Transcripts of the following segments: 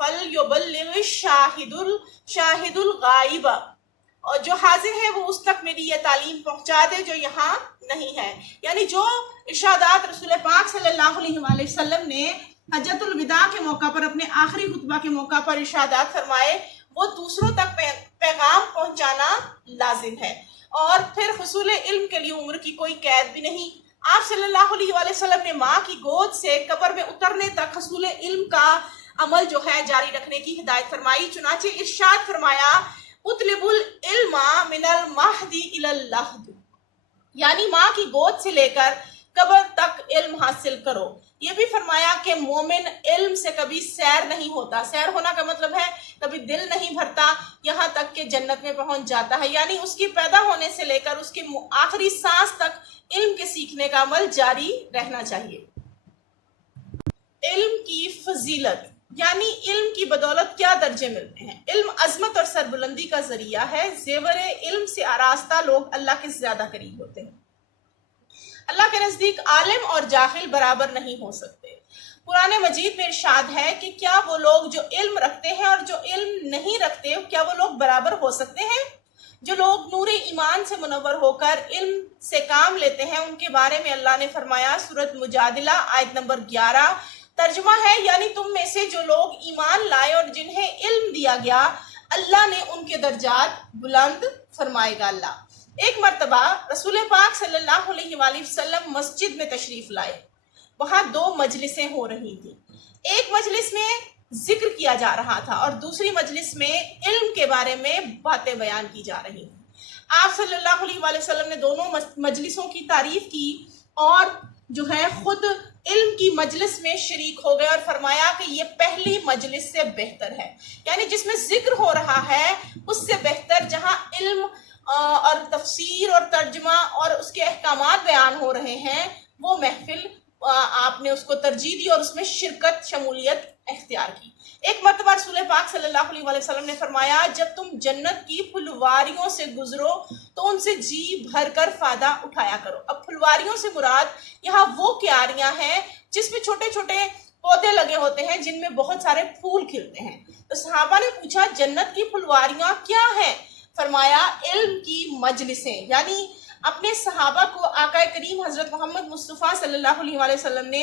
فَلْيُبَلِّغِ الشَّاهِدُ الْغَائِبَ، اور جو حاضر ہے وہ اس تک میری یہ تعلیم پہنچا دے جو یہاں نہیں ہے. یعنی جو ارشادات رسول پاک صلی اللہ علیہ وآلہ وسلم نے حجۃ الوداع کے موقع پر اپنے آخری خطبہ کے موقع پر ارشادات فرمائے وہ دوسروں تک پیغام پہنچانا لازم ہے. اور پھر حصول علم کے لیے عمر کی کوئی قید بھی نہیں. آپ صلی اللہ علیہ وآلہ وسلم نے ماں کی گود سے قبر میں اترنے تک حصول علم کا عمل جو ہے جاری رکھنے کی ہدایت فرمائی. چنانچہ ارشاد فرمایا اطلب العلم من المہد الی اللحد، یعنی ماں کی گود سے لے کر قبر تک علم حاصل کرو. یہ بھی فرمایا کہ مومن علم سے کبھی سیر نہیں ہوتا. سیر ہونا کا مطلب ہے کبھی دل نہیں بھرتا یہاں تک کہ جنت میں پہنچ جاتا ہے. یعنی اس کی پیدا ہونے سے لے کر اس کی آخری سانس تک علم کے سیکھنے کا عمل جاری رہنا چاہیے. علم کی فضیلت، یعنی علم کی بدولت کیا درجے ملتے ہیں. علم عظمت اور سربلندی کا ذریعہ ہے. زیور علم سے آراستہ لوگ اللہ کے زیادہ قریب ہوتے ہیں. اللہ کے نزدیک عالم اور جاہل برابر نہیں ہو سکتے. قرآن مجید میں ارشاد ہے کہ کیا وہ لوگ جو علم رکھتے ہیں اور جو علم نہیں رکھتے کیا وہ لوگ برابر ہو سکتے ہیں؟ جو لوگ نور ایمان سے منور ہو کر علم سے کام لیتے ہیں ان کے بارے میں اللہ نے فرمایا سورۃ مجادلہ آیت نمبر 11، ترجمہ ہے یعنی تم میں سے جو لوگ ایمان لائے اور جنہیں علم دیا گیا اللہ نے ان کے درجات بلند فرمائے گا. اللہ ایک مرتبہ رسول پاک صلی اللہ علیہ وآلہ وسلم مسجد میں تشریف لائے. وہاں 2 مجلسیں ہو رہی تھیں. ایک مجلس میں ذکر کیا جا رہا تھا اور دوسری مجلس میں علم کے بارے میں باتیں بیان کی جا رہی تھیں. آپ صلی اللہ علیہ وآلہ وسلم نے دونوں مجلسوں کی تعریف کی اور جو ہے خود علم کی مجلس میں شریک ہو گئے اور فرمایا کہ یہ پہلی مجلس سے بہتر ہے. یعنی جس میں ذکر ہو رہا ہے اس سے بہتر جہاں علم اور تفسیر اور ترجمہ اور اس کے احکامات بیان ہو رہے ہیں وہ محفل آپ نے اس کو ترجیح دی اور اس میں شرکت شمولیت اختیار کی. ایک مرتبہ رسول پاک صلی اللہ علیہ وآلہ وسلم نے فرمایا جب تم جنت کی پھلواریوں سے گزرو تو ان سے جی بھر کر فائدہ اٹھایا کرو. اب پھلواریوں سے مراد یہاں وہ کیاریاں ہیں جس میں چھوٹے چھوٹے پودے لگے ہوتے ہیں جن میں بہت سارے پھول کھلتے ہیں. تو صحابہ نے پوچھا جنت کی پھلواریاں کیا ہیں؟ فرمایا علم کی مجلسیں. یعنی اپنے صحابہ کو آقا کریم حضرت محمد مصطفیٰ صلی اللہ علیہ وآلہ وسلم نے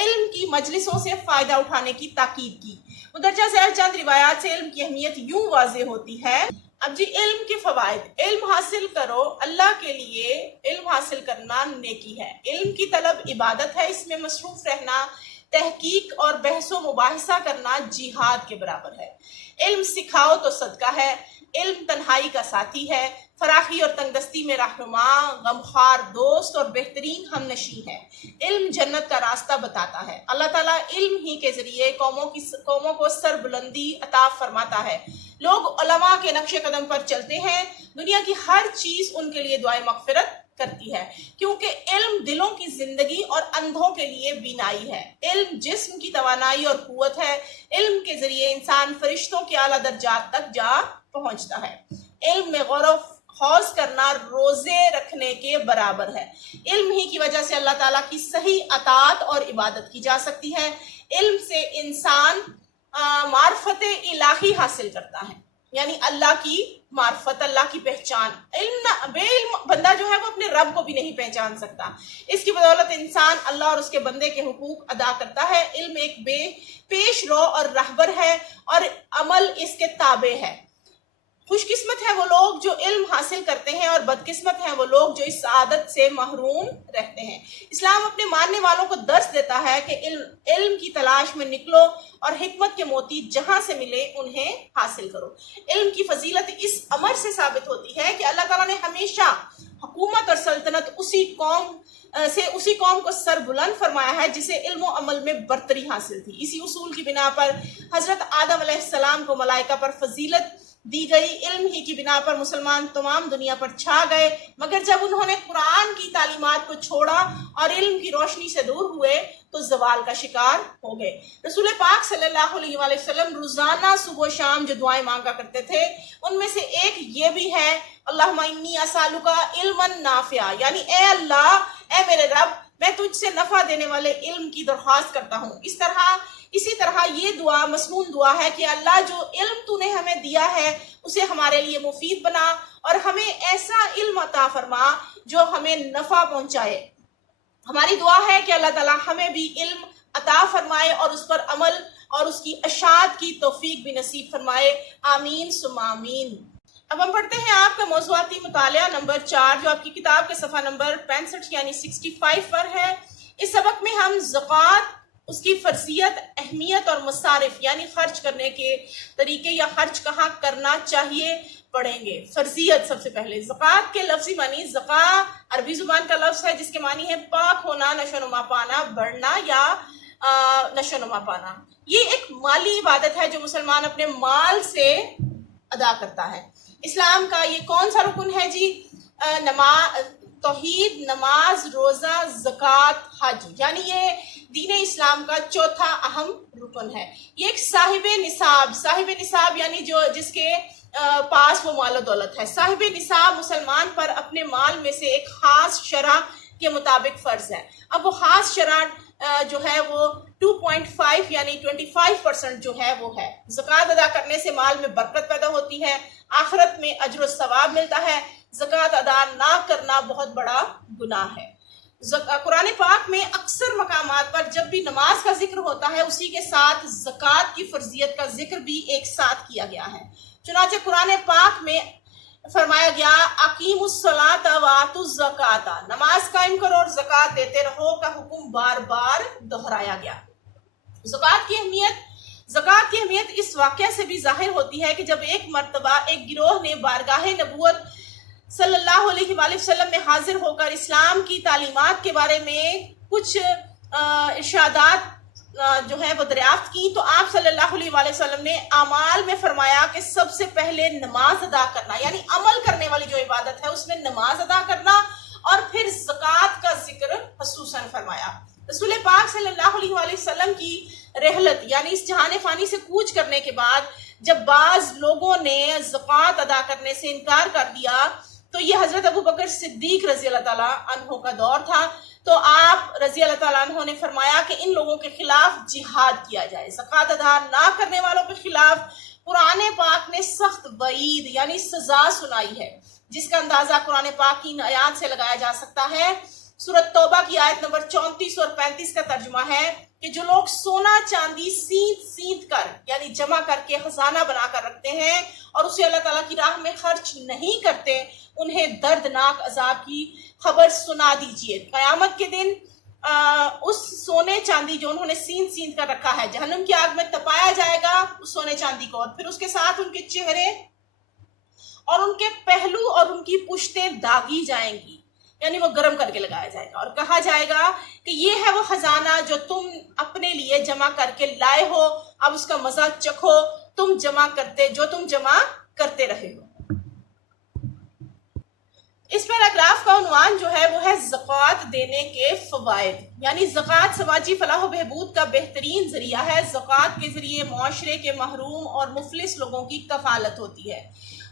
علم کی مجلسوں سے فائدہ اٹھانے کی تاکید کی. مدرجہ ذیل چند روایات سے علم کی اہمیت یوں واضح ہوتی ہے. اب جی علم کے فوائد. علم حاصل کرو اللہ کے لیے علم حاصل کرنا نیکی ہے. علم کی طلب عبادت ہے. اس میں مصروف رہنا تحقیق اور بحث و مباحثہ کرنا جہاد کے برابر ہے. علم سکھاؤ تو صدقہ ہے. علم تنہائی کا ساتھی ہے. فراخی اور تنگدستی میں رہنما، غمخوار دوست اور بہترین ہم نشین ہے. علم جنت کا راستہ بتاتا ہے. اللہ تعالیٰ علم ہی کے ذریعے قوموں کو سر بلندی عطا فرماتا ہے. لوگ علماء کے نقش قدم پر چلتے ہیں. دنیا کی ہر چیز ان کے لیے دعائے مغفرت کرتی ہے کیونکہ علم دلوں کی زندگی اور اندھوں کے لیے بینائی ہے. علم جسم کی توانائی اور قوت ہے. علم کے ذریعے انسان فرشتوں کے اعلیٰ درجات تک جا پہنچتا ہے. علم میں غور و خوض کرنا روزے رکھنے کے برابر ہے. علم ہی کی وجہ سے اللہ تعالیٰ کی صحیح اطاعت اور عبادت کی جا سکتی ہے. علم سے انسان معرفت الہی حاصل کرتا ہے یعنی اللہ کی معرفت، اللہ کی پہچان. بے علم بندہ جو ہے وہ اپنے رب کو بھی نہیں پہچان سکتا. اس کی بدولت انسان اللہ اور اس کے بندے کے حقوق ادا کرتا ہے. علم ایک بے پیش رو اور رہبر ہے اور عمل اس کے تابع ہے. خوش قسمت ہے وہ لوگ جو علم حاصل کرتے ہیں اور بدقسمت ہیں وہ لوگ جو اس سعادت سے محروم رہتے ہیں. اسلام اپنے ماننے والوں کو درس دیتا ہے کہ علم کی تلاش میں نکلو اور حکمت کے موتی جہاں سے ملے انہیں حاصل کرو. علم کی فضیلت اس امر سے ثابت ہوتی ہے کہ اللہ تعالیٰ نے ہمیشہ حکومت اور سلطنت اسی قوم کو سر بلند فرمایا ہے جسے علم و عمل میں برتری حاصل تھی. اسی اصول کی بنا پر حضرت آدم علیہ السلام کو ملائکہ پر فضیلت دی گئی. علم ہی کی بنا پر مسلمان تمام دنیا پر چھا گئے مگر جب انہوں نے قرآن کی تعلیمات کو چھوڑا اور علم کی روشنی سے دور ہوئے تو زوال کا شکار ہو گئے. رسول پاک صلی اللہ علیہ وآلہ وسلم روزانہ صبح و شام جو دعائیں مانگا کرتے تھے ان میں سے ایک یہ بھی ہے اللہم انی اسالک علما نافعا، یعنی اے اللہ، اے میرے رب، میں تجھ سے نفع دینے والے علم کی درخواست کرتا ہوں. اس طرح اسی طرح یہ دعا مسنون دعا ہے کہ اللہ جو علم تو نے ہمیں دیا ہے اسے ہمارے لیے مفید بنا اور ہمیں ایسا علم عطا فرما جو ہمیں نفع پہنچائے۔ ہماری دعا ہے کہ اللہ تعالیٰ ہمیں بھی علم عطا فرمائے اور اس پر عمل اور اس کی اشاعت کی توفیق بھی نصیب فرمائے، آمین ثم آمین۔ اب ہم پڑھتے ہیں آپ کا موضوعاتی مطالعہ نمبر 4 جو آپ کی کتاب کے صفحہ نمبر 65 یعنی 65 پر ہے۔ اس سبق میں ہم زکوٰۃ، اس کی فرضیت، اہمیت اور مصارف یعنی خرچ کرنے کے طریقے یا خرچ کہاں کرنا چاہیے پڑھیں گے۔ فرضیت سب سے پہلے، زکوٰۃ کے لفظی معنی، زکا عربی زبان کا لفظ ہے جس کے معنی ہے پاک ہونا، نشو نما پانا، بڑھنا یا نشو نما پانا۔ یہ ایک مالی عبادت ہے جو مسلمان اپنے مال سے ادا کرتا ہے۔ اسلام کا یہ کون سا رکن ہے جی؟ توحید، نماز، روزہ، زکوٰۃ، حج، یعنی یہ دین اسلام کا چوتھا اہم رکن ہے۔ یہ ایک صاحب نصاب یعنی جس کے پاس وہ مال و دولت ہے۔ صاحب نصاب مسلمان پر اپنے مال میں سے ایک خاص شرح کے مطابق فرض ہے۔ اب وہ خاص شرح جو ہے وہ 2.5 یعنی 25% جو ہے وہ ہے۔ زکوٰۃ ادا کرنے سے مال میں برکت پیدا ہوتی ہے، آخرت میں اجر و ثواب ملتا ہے۔ زکوٰۃ ادا نہ کرنا بہت بڑا گناہ ہے۔ قرآن پاک میں اکثر مقامات پر جب بھی نماز کا ذکر ہوتا ہے اسی کے ساتھ زکوٰۃ کی فرضیت کا ذکر بھی ایک ساتھ کیا گیا ہے۔ چنانچہ قرآن پاک میں فرمایا گیا اقیموا الصلاۃ وآتوا الزکاۃ، نماز قائم کرو اور زکوٰۃ دیتے رہو کا حکم بار بار دہرایا گیا۔ زکوٰۃ کی اہمیت اس واقعہ سے بھی ظاہر ہوتی ہے کہ جب ایک مرتبہ ایک گروہ نے بارگاہ نبوت صلی اللہ علیہ وآلہ وسلم میں حاضر ہو کر اسلام کی تعلیمات کے بارے میں کچھ ارشادات جو ہے وہ دریافت کی، تو آپ صلی اللہ علیہ وآلہ وسلم نے اعمال میں فرمایا کہ سب سے پہلے نماز ادا کرنا، یعنی عمل کرنے والی جو عبادت ہے اس میں نماز ادا کرنا، اور پھر زکوٰۃ کا ذکر خصوصاً فرمایا۔ رسول پاک صلی اللہ علیہ وآلہ وسلم کی رحلت یعنی اس جہان فانی سے کوچ کرنے کے بعد جب بعض لوگوں نے زکوٰۃ ادا کرنے سے انکار کر دیا تو یہ حضرت ابوبکر صدیق رضی اللہ تعالیٰ عنہ کا دور تھا، تو آپ رضی اللہ تعالیٰ عنہ نے فرمایا کہ ان لوگوں کے خلاف جہاد کیا جائے۔ زکوٰۃ ادا نہ کرنے والوں کے خلاف قرآن پاک نے سخت وعید یعنی سزا سنائی ہے، جس کا اندازہ قرآن پاک کی آیات سے لگایا جا سکتا ہے۔ سورۃ توبہ کی آیت نمبر 34 اور 35 کا ترجمہ ہے کہ جو لوگ سونا چاندی سینت کر یعنی جمع کر کے خزانہ بنا کر رکھتے ہیں اور اسے اللہ تعالیٰ کی راہ میں خرچ نہیں کرتے، انہیں دردناک عذاب کی خبر سنا دیجیے۔ قیامت کے دن اس سونے چاندی جو انہوں نے سینت کر رکھا ہے جہنم کی آگ میں تپایا جائے گا اس سونے چاندی کو، اور پھر اس کے ساتھ ان کے چہرے اور ان کے پہلو اور ان کی پشتیں داغی جائیں گی، یعنی وہ گرم کر کے لگایا جائے گا، اور کہا جائے گا کہ یہ ہے وہ خزانہ جو تم اپنے لیے جمع کر کے لائے ہو، اب اس کا مزہ چکھو، جو تم جمع کرتے رہے ہو۔ اس پیراگراف کا عنوان جو ہے وہ ہے زکوٰۃ دینے کے فوائد، یعنی زکوٰۃ سماجی فلاح و بہبود کا بہترین ذریعہ ہے۔ زکوٰۃ کے ذریعے معاشرے کے محروم اور مفلس لوگوں کی کفالت ہوتی ہے،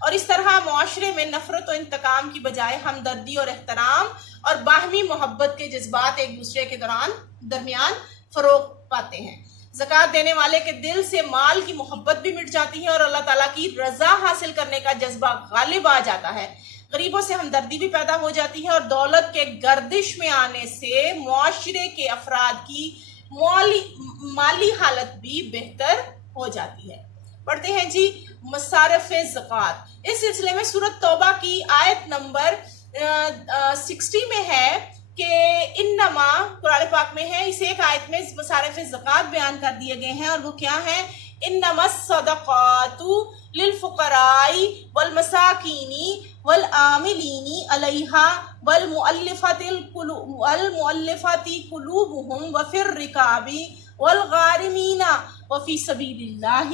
اور اس طرح معاشرے میں نفرت و انتقام کی بجائے ہمدردی اور احترام اور باہمی محبت کے جذبات ایک دوسرے کے درمیان فروغ پاتے ہیں۔ زکوٰۃ دینے والے کے دل سے مال کی محبت بھی مٹ جاتی ہے اور اللہ تعالیٰ کی رضا حاصل کرنے کا جذبہ غالب آ جاتا ہے۔ غریبوں سے ہمدردی بھی پیدا ہو جاتی ہے، اور دولت کے گردش میں آنے سے معاشرے کے افراد کی مالی حالت بھی بہتر ہو جاتی ہے۔ پڑھتے ہیں جی مصارف زکوٰۃ۔ اس سلسلے میں سورۃ توبہ کی آیت نمبر 60 میں ہے کہ انما قرآن پاک میں ہے، اس ایک آیت میں مصارف زکوٰۃ بیان کر دیے گئے ہیں، اور وہ کیا ہیں؟ انما الصدقات للفقراء والمساکین والعاملین علیہا والمؤلفۃ قلوبہم وفی الرقاب والغارمین وفی سبیل اللہ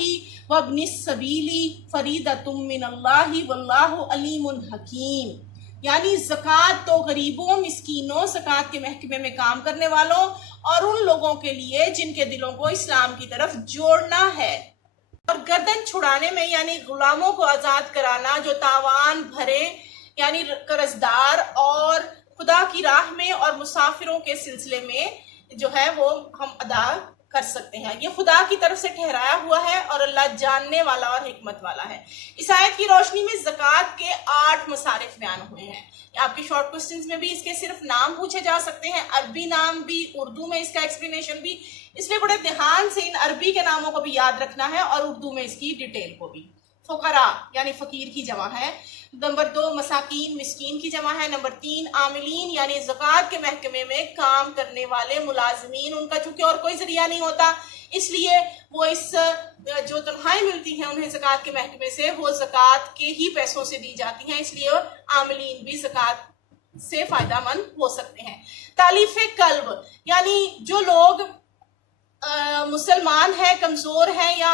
وابن السبیل فریضۃ من اللہ واللہ علیم حکیم۔ یعنی زکوٰۃ تو غریبوں، مسکینوں، زکوٰۃ کے محکمے میں کام کرنے والوں اور ان لوگوں کے لیے جن کے دلوں کو اسلام کی طرف جوڑنا ہے، اور گردن چھڑانے میں یعنی غلاموں کو آزاد کرانا جو تاوان بھرے یعنی قرضدار اور خدا کی راہ میں اور مسافروں کے سلسلے میں جو ہے وہ ہم ادا کر سکتے ہیں. یہ خدا کی طرف سے ٹھہرایا ہوا ہے اور اللہ جاننے والا اور حکمت والا ہے. اس آیت کی روشنی میں زکوٰۃ کے 8 مصارف بیان ہوئے ہیں. آپ کے شارٹ کوسچنز میں بھی اس کے صرف نام پوچھے جا سکتے ہیں، عربی نام بھی، اردو میں اس کا ایکسپلینیشن بھی، اس لیے بڑے دھیان سے ان عربی کے ناموں کو بھی یاد رکھنا ہے اور اردو میں اس کی ڈیٹیل کو بھی. فقراء یعنی فقیر کی جمع ہے. نمبر 2 مساکین مسکین کی جمع ہے. نمبر 3 عاملین یعنی زکوٰۃ کے محکمے میں کام کرنے والے ملازمین، ان کا چونکہ اور کوئی ذریعہ نہیں ہوتا اس لیے وہ اس جو تنخواہیں ملتی ہیں انہیں زکوٰۃ کے محکمے سے، وہ زکوٰۃ کے ہی پیسوں سے دی جاتی ہیں، اس لیے عاملین بھی زکوٰۃ سے فائدہ مند ہو سکتے ہیں. تالیف قلب یعنی جو لوگ مسلمان ہے، کمزور ہے، یا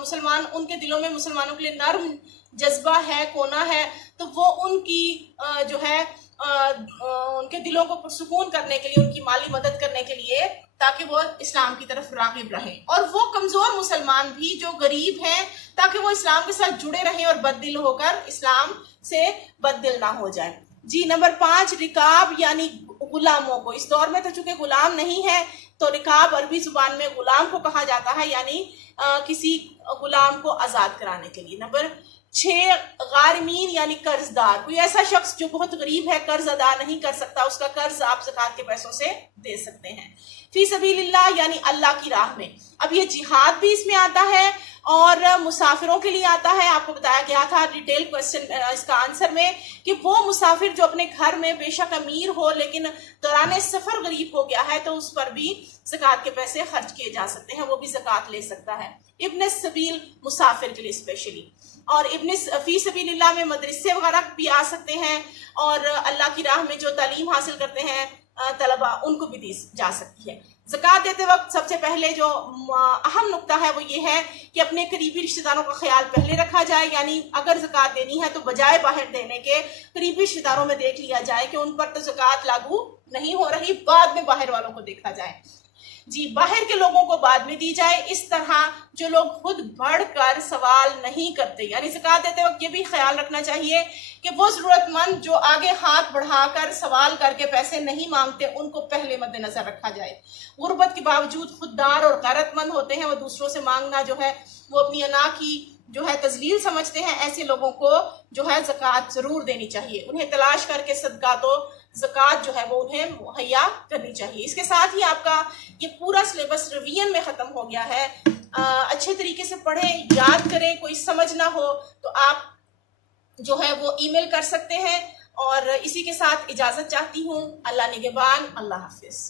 مسلمان ان کے دلوں میں مسلمانوں کے لیے نرم جذبہ ہے، کونا ہے، تو وہ ان کی جو ہے ان کے دلوں کو پرسکون کرنے کے لیے، ان کی مالی مدد کرنے کے لیے، تاکہ وہ اسلام کی طرف راغب رہیں. اور وہ کمزور مسلمان بھی جو غریب ہیں تاکہ وہ اسلام کے ساتھ جڑے رہیں اور بد دل ہو کر اسلام سے بد دل نہ ہو جائیں. جی نمبر 5 رکاب یعنی غلاموں کو. اس دور میں تو چونکہ غلام نہیں ہے تو رکاب عربی زبان میں غلام کو کہا جاتا ہے، یعنی کسی غلام کو آزاد کرانے کے لیے. نمبر 6 غارمین یعنی قرض دار. کوئی ایسا شخص جو بہت غریب ہے، قرض ادا نہیں کر سکتا، اس کا قرض آپ زکوٰۃ کے پیسوں سے دے سکتے ہیں. فی سبیل اللہ یعنی اللہ کی راہ میں. اب یہ جہاد بھی اس میں آتا ہے اور مسافروں کے لیے آتا ہے. آپ کو بتایا گیا تھا ڈیٹیل کوسچن اس کا آنسر میں کہ وہ مسافر جو اپنے گھر میں بے شک امیر ہو لیکن دوران سفر غریب ہو گیا ہے تو اس پر بھی زکوٰۃ کے پیسے خرچ کیے جا سکتے ہیں، وہ بھی زکوٰۃ لے سکتا ہے. ابن السبیل مسافر کے لیے اسپیشلی. اور فی سبیل اللہ میں مدرسے وغیرہ بھی آ سکتے ہیں، اور اللہ کی راہ میں جو تعلیم حاصل کرتے ہیں طلبہ ان کو بھی دی جا سکتی ہے. زکوٰۃ دیتے وقت سب سے پہلے جو اہم نقطہ ہے وہ یہ ہے کہ اپنے قریبی رشتہ داروں کا خیال پہلے رکھا جائے، یعنی اگر زکوٰۃ دینی ہے تو بجائے باہر دینے کے قریبی رشتہ داروں میں دیکھ لیا جائے کہ ان پر تو زکوٰۃ لاگو نہیں ہو رہی، بعد میں باہر والوں کو دیکھا جائے. جی باہر کے لوگوں کو بعد میں دی جائے. اس طرح جو لوگ خود بڑھ کر سوال نہیں کرتے، یعنی زکوٰۃ دیتے وقت یہ بھی خیال رکھنا چاہیے کہ وہ ضرورت مند جو آگے ہاتھ بڑھا کر سوال کر کے پیسے نہیں مانگتے ان کو پہلے مد نظر رکھا جائے. غربت کے باوجود خوددار اور غیرت مند ہوتے ہیں، وہ دوسروں سے مانگنا جو ہے وہ اپنی انا کی جو ہے تذلیل سمجھتے ہیں. ایسے لوگوں کو جو ہے زکوٰۃ ضرور دینی چاہیے، انہیں تلاش کر کے صدقات و زکوٰۃ جو ہے وہ انہیں مہیا کرنی چاہیے. اس کے ساتھ ہی آپ کا یہ پورا سلیبس ریویژن میں ختم ہو گیا ہے. اچھے طریقے سے پڑھیں، یاد کریں. کوئی سمجھ نہ ہو تو آپ جو ہے وہ ای میل کر سکتے ہیں. اور اسی کے ساتھ اجازت چاہتی ہوں. اللہ نگہبان. اللہ حافظ.